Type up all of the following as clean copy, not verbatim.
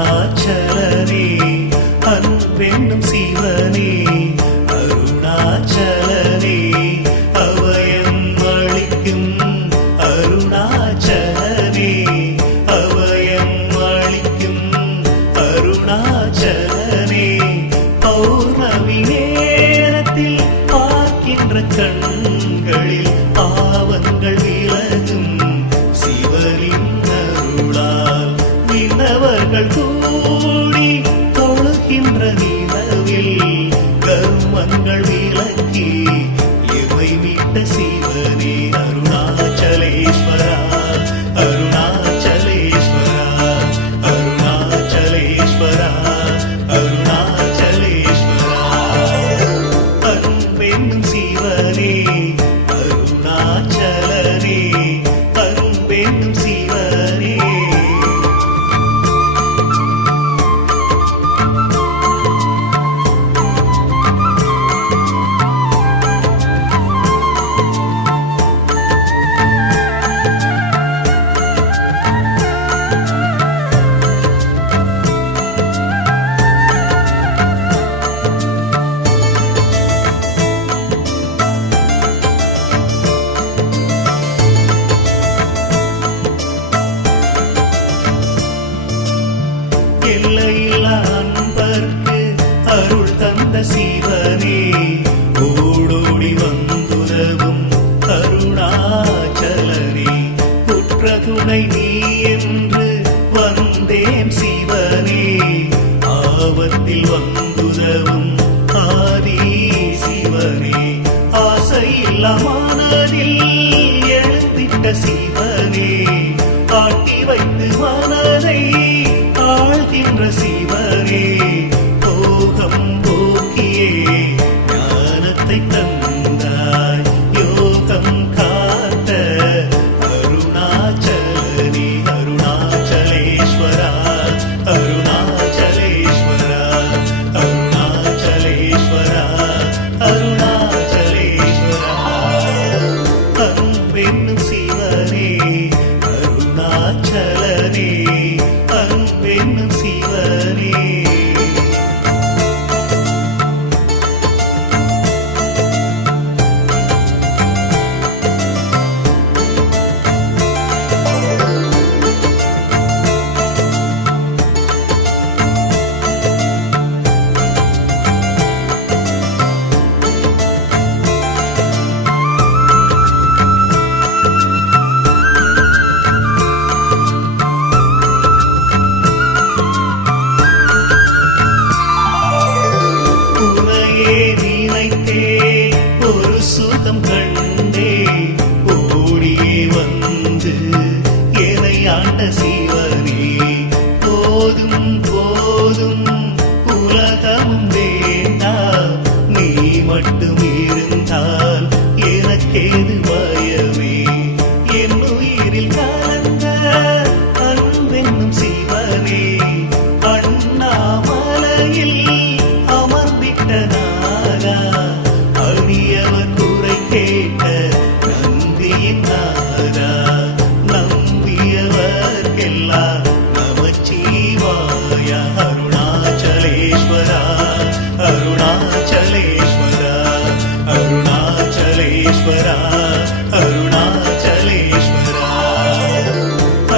அருணாச்சலனே அன்பென்னும் சிவனே அருணாச்சலனே அபயம் அளிக்கும் அருணாச்சலனே அபயம் அளிக்கும் அருணாச்சலனே பௌர்ணமி நேரத்தில் பார்க்கின்ற கண்களில் பாவங்கள் விலகும் சிவனின் அருளால் விண்ணவர்கள் கூடி தொழுகின்ற நிலவில் கர்மங்கள் விலக்கி இவை விட்ட சிவனே அருணாச்சலேஸ்வரா அருணாச்சலேஸ்வரா அருணாச்சலேஸ்வரா அருணாச்சலேஸ்வரா அன்பென்னும் சிவனே அருணாச்சலனே அன்பென்னும் சிவனே எல்லையில்லா அன்பர்க்கு அருள் தந்த சிவனே ஓடோடி வந்துதவும் அருணாச்சலனே உற்ற துணை நீ என்று வந்தேன் சிவனே ஆபத்தில் வந்துதவும் ஆதி சிவனே ஆசையில்லா மனதில் எழுந்திட்ட சிவனே ஆட்டி வைத்து மனதை ஆழ்கின்ற சிவனே போகம் போக்கியே ஞானத்தை தந்தாய் யோகம் காத்த அருணாச்சலனே அருணாச்சலேஸ்வரா அருணாச்சலேஸ்வரா அருணாச்சலேஸ்வரா அருணாச்சலேஸ்வரா அன்பென்னும் சிவனே அருணாச்சலனே அன்பென்னும் சிவனே ஒரு சுகம் கண்டே ஓடியே வந்து என்னை ஆண்ட சிவனே போதும் போதும் உலகமும் வேண்டாம் நீ மட்டும் இருந்தால் எனக்கேது பயமே என் உயிரில் கலந்த அன்பென்னும் சிவனே அண்ணாமலையில் அமர்ந்திட்ட நாரா அடியவர் குறை கேட்ட நந்தியின் நாதா நம்பியவர்க்கெல்லாம் நமச்சிவாய அருணாச்சலேஸ்வரா அருணாச்சலேஸ்வரா அருணாச்சலேஸ்வரா அருணாச்சலேஸ்வரா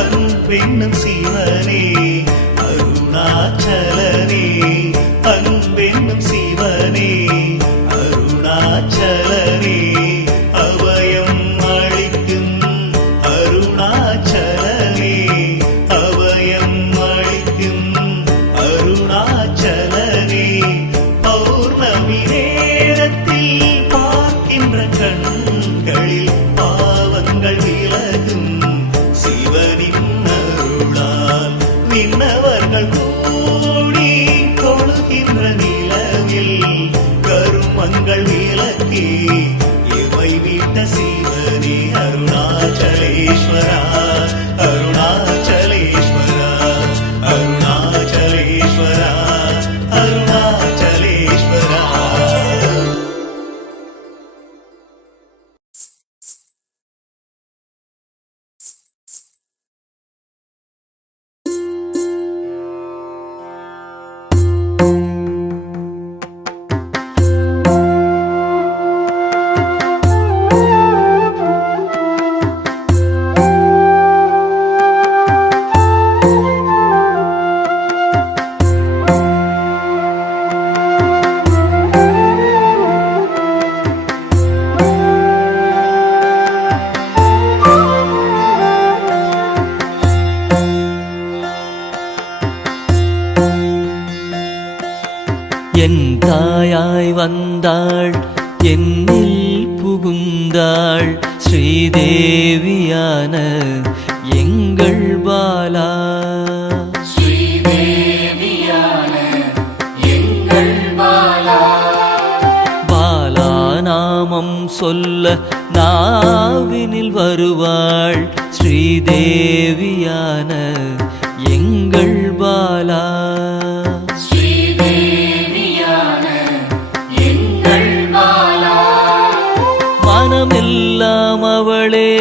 அன்பென்னும் சிவனே அருணாச்சலனே அன்பென்னும் சிவனே அருணாச்சலனே அபயம் அளிக்கும் அருணாச்சலனே அபயம் அளிக்கும் அருணாச்சலனே பௌர்ணமி நேரத்தில் பார்க்கின்ற கண்களில் பாவங்கள் விலகும் சிவனின் அருளால் விண்ணவர்கள் கூடி தொழுகின்ற நிலவில் கருமங்கள் விலக்கி இவை விட்ட சிவனே அருணாச்சலேஸ்வரா அருணாச்சலேஸ்வரா அருணாச்சலேஸ்வரா அருணாச்சலேஸ்வரா என் தாயாய் வந்தாள், என்னில் புகுந்தாள், ஸ்ரீதேவியான எங்கள் பாலா. ஸ்ரீதேவியான எங்கள் பாலா. பாலா நாமம் சொல்ல நாவினில் வருவாள், ஸ்ரீதேவியான எங்கள் பாலா. ஸ்ரீதேவியான எங்கள் பாலா. மனமெல்லாம் அவளே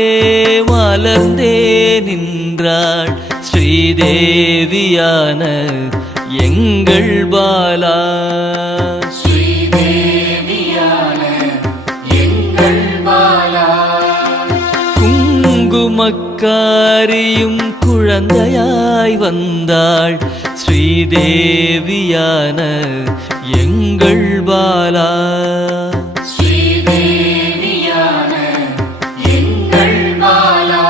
மலர்ந்தே நின்றாள், ஸ்ரீதேவியான எங்கள் பாலா. ஸ்ரீதேவியான எங்கள் பாலா. குங்குமக்காரியும் குழந்தையாய் வந்தாள், ஸ்ரீதேவியான எங்கள் பாலா. ஸ்ரீதேவியான எங்கள் பாலா.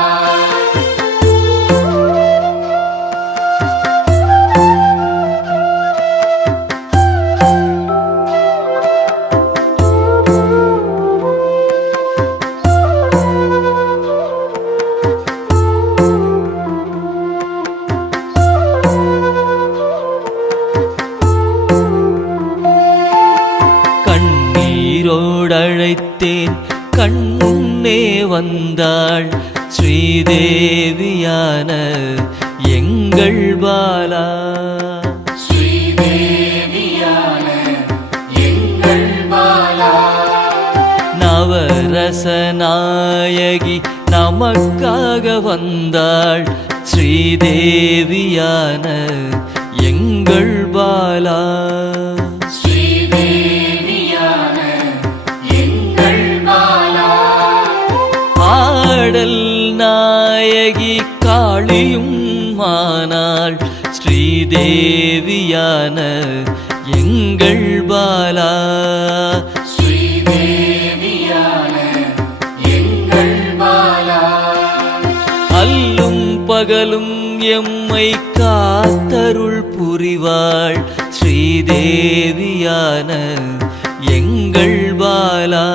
கண்ணீரோடழைத்தேன், கண்ணே வந்தாள், ஸ்ரீதேவியான எங்கள் பாலா. ஸ்ரீதேவியான எங்கள் பாலா. நவரசநாயகி நமக்காக வந்தாள், ஸ்ரீதேவியான எங்கள் பாலா. ஸ்ரீதேவியான எங்கள் பாலா. ஆடல் நாயகி காளியும் ஆனாள், ஸ்ரீதேவியான எங்கள் பாலா. ஸ்ரீதேவியான எங்கள் பாலா. அல்லும் பகலும் எம்மை காத்தருள் புரிவாள், ஸ்ரீதேவியான எங்கள் பாலா.